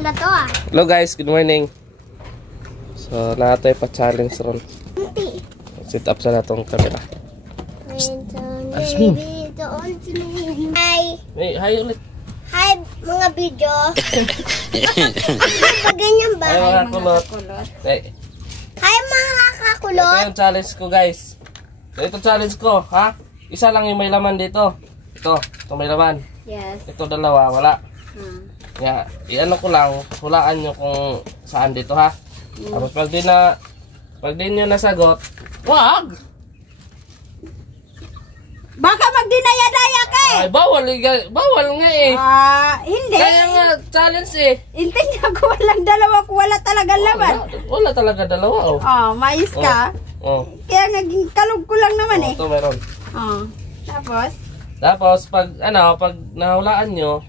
Na to ah. Hello guys, good morning. So, natin pa-challenge ron. Sit up sa natong camera. Asmin. Hi. Hey, hi ulit. Hi mga video. Pag ganyan ba? Hi mga kulot. Hey. Hi mga kakulot. Ito yung challenge ko guys. So, ito challenge ko, ha? Isa lang yung may laman dito. Ito may laman. Yes. Ito dalawa, wala. Yeah, i-ano ko lang, hulaan nyo kung saan dito ha. Tapos pag di nyo nasagot, wag! Baka magdinaya-daya ka eh! Ay, bawal nga eh. Hindi. Kaya nga, challenge eh. Intindihan ko walang dalawa kung wala talagang laman. Wala talaga dalawa oh. Mais ka. Oh. Kaya nga, kalog ko lang naman eh. Ito meron. Tapos, pag nahulaan nyo,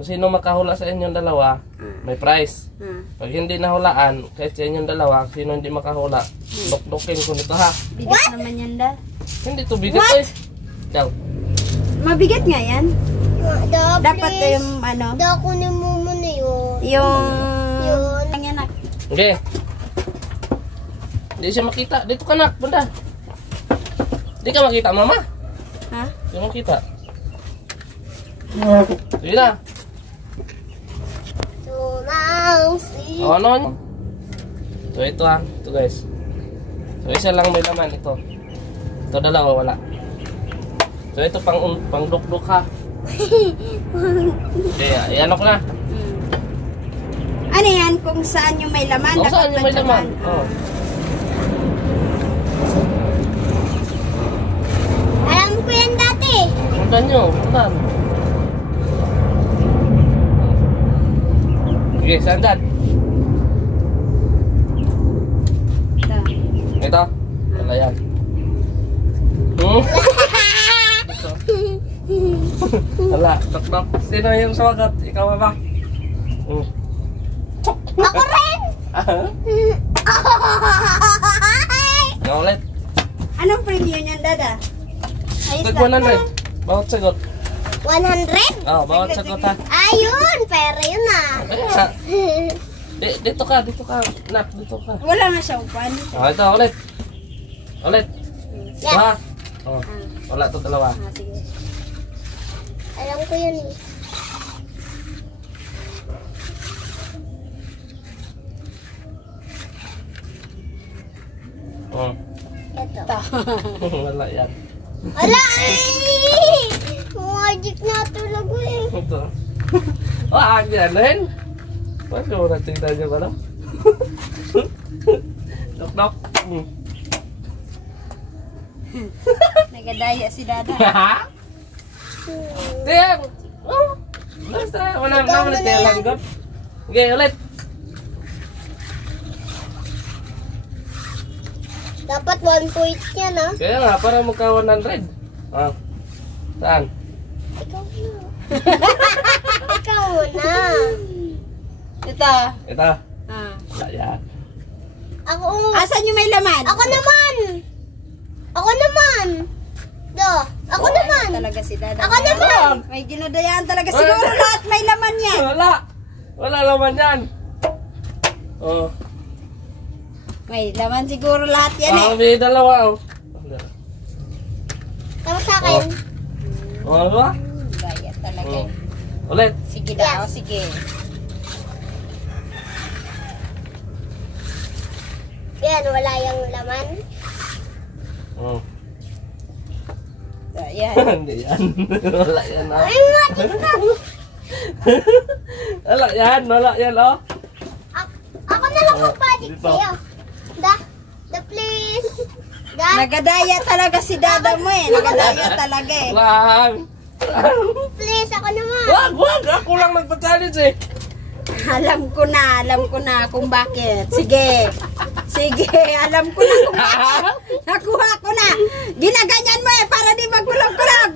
kung sino makahula sa inyong dalawa, may prize. Pag hindi nahulaan, kahit sa inyong dalawa, sino hindi makahula, dukdukin ko nito ha. bigat naman yan da. Hindi to bigat eh. Daw. Mabigat nga yan. Dapat yung ano. Kunin mo muna yun. Yung... Anak. Okay. Hindi siya makita. Dito ka nak, bunda. Hindi ka makita, mama. Ha? Hindi ka makita. Sige na. Oh, ano? So ito ha. Ito guys. So isa lang may laman ito. Ito dalawa wala. So ito pang dukduk ha. Okay, iyan ko na. Ano yan? Kung saan yung may laman? Kung saan yung may laman? Oh. Alam ko yan dati. Puntan nyo. Puntan. Okay, saan dyan? Ito? Wala yan. Wala, tok-tok. Sino yung sawagat? Ikaw ba? Ako rin! Nga ulit. Anong premium niyan, Dada? Tag 100. Bawat sagot. 100? Oo, bawat sagot ha. Ayun! Pero yun ah. Kaya, dito ka. Nak, dito ka. Wala na siya upan. Ito, ulit. Ulit. Yes. Ha? Oh, wala to dalawa. Sige. Alam ko yun eh. Oh. Ito. Wala yan. Ala! Magic na talaga eh. Ito. Oh, agyan rin. Bakit mo natingnan nyo ba no? Dok. Nagadaya si Dada. Diyan! Oh! Basta, wala naman na tayo langgot. Okay, ulit. Dapat 1 point yan ah. Kaya nga, para magka 100. Ah. Saan? Ikaw na. Ikaw na. Ito. Ito. Wala yan. Ako. Asan yung may laman? Ako naman. Ako naman. Talaga si Dada. Ako naman. May ginadayaan talaga siguro lahat may laman yan. Wala laman yan. Oh. May laman siguro lahat yan eh. May dalawa oh. Tapos sa akin. Oh, ano ba? Gaya talaga. Ulit. Sige daw, sige. Yan, wala yung laman. Oh. Yan. Hindi yan. Wala yan oh. Ay, magic na. Wala yan oh. Ako na lang mag-magic sa'yo. Please. Nagadaya talaga si Dada mo eh. Nagadaya talaga eh. Lang. Please, ako naman. Wag. Ako lang nagpa-challenge eh. Alam ko na kung bakit. Sige, alam ko na kung bakit. Nakuha ko na. Ginaganyan mo eh, para di magkulog-kulog.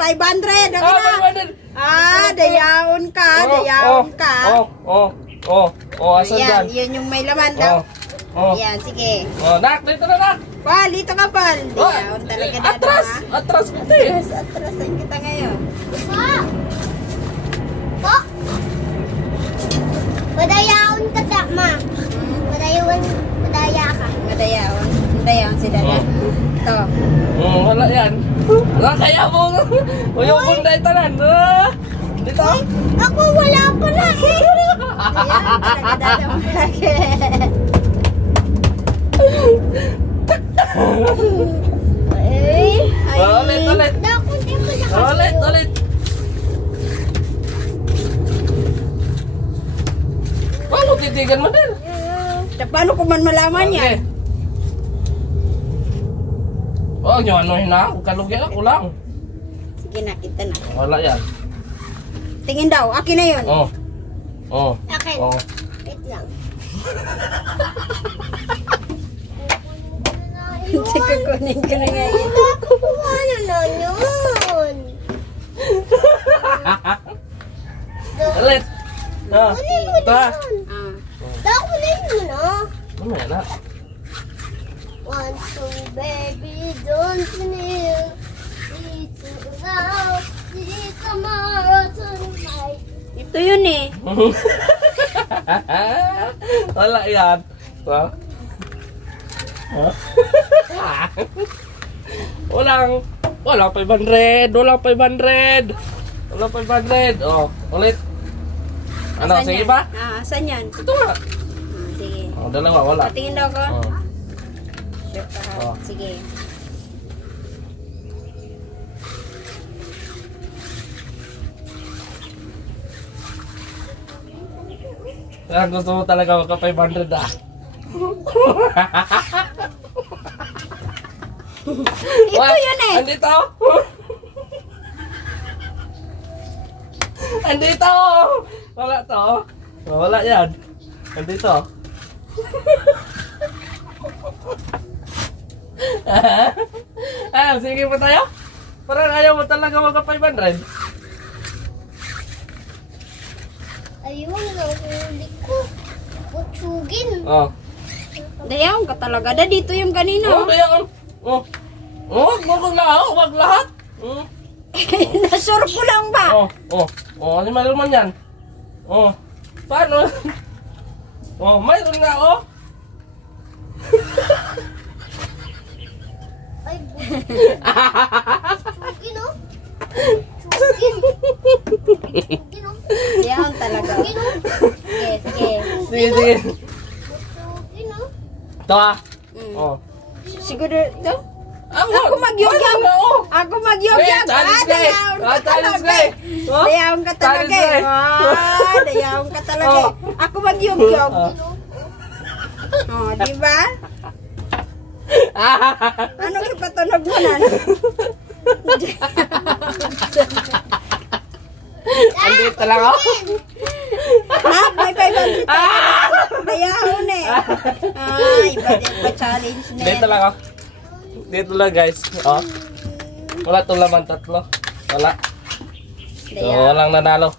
500. Ako na. Dayaon ka. Asan dyan? Yan yung may laman daw. Yan, sige. Nak, dito na nak. Pal, dito ka Pal. Dayaon talaga Dada. Atras kita eh. Atrasan kita ngayon. Po. Dayan si Dada. Ito. Wala yan. Kaya mo. Uyo kong dahil tanan. Dito. Ako wala pa na eh. Dayan talaga Dada malaki. Ulit. Ako di mo na Ulit. Paano titigan mo din? Paano ko man malaman yan? Oh, nyo ano na? Kalugi ako lang. Sige na, kita na. Wala yan. Tingin daw, akin na yun. Akin. Oh. Wait lang. Hindi ko kunin ko na nga yun. Ano na yun? Ulit. Kunin mo Ito. na yun. Ah. Kunin mo na. Mamaya na. 1, 2, baby, don't kneel. It's about tomorrow tonight. Ito yun eh. Wala yan. Walang 500. Walang 500. Oh, ulit. Ano, Asan sige yan? ba? Saan yan? Ito nga. Sige. Oh, dalawa, wala. Patingin daw ko. Oh. Sure ka. Oh. Sige. Gusto mo talaga magka 500 ah. Ito yun eh. Andito. Andito. Wala to. Wala yan. Andito. Sige pa tayo. Parang ayaw mo talaga magka 500. Ayun, nahuli ko. Kutsugin. Oh. Dayaw ka talaga. Da dito yung kanina. Oh, yan. Oh. Oh, wag lahat. Nasure ko lang ba? Ano mayroon man yan? Oh. Paano? Oh, mayroon nga oh. Ay, kutsugin oh. Kutsugin oh. Dayaw talaga. Kutsugin oh. Sige. Sige. Kutsugin oh. Ito ah. Oh. Siguro ito? Ako magyugyag. oh. Ako magyugyag. Dayaw ka talaga. Dayaw ka talaga. Dayaw ka talaga. Ako magyugyag. Oh, di ba? Ano ipatunog mo na? Andito lang ako. May 500 Dayaw na eh. Iba din pa challenge na Dito lang ako. Dito lang guys. Oh. Wala itong laman tatlo. Wala. So, walang nanalo.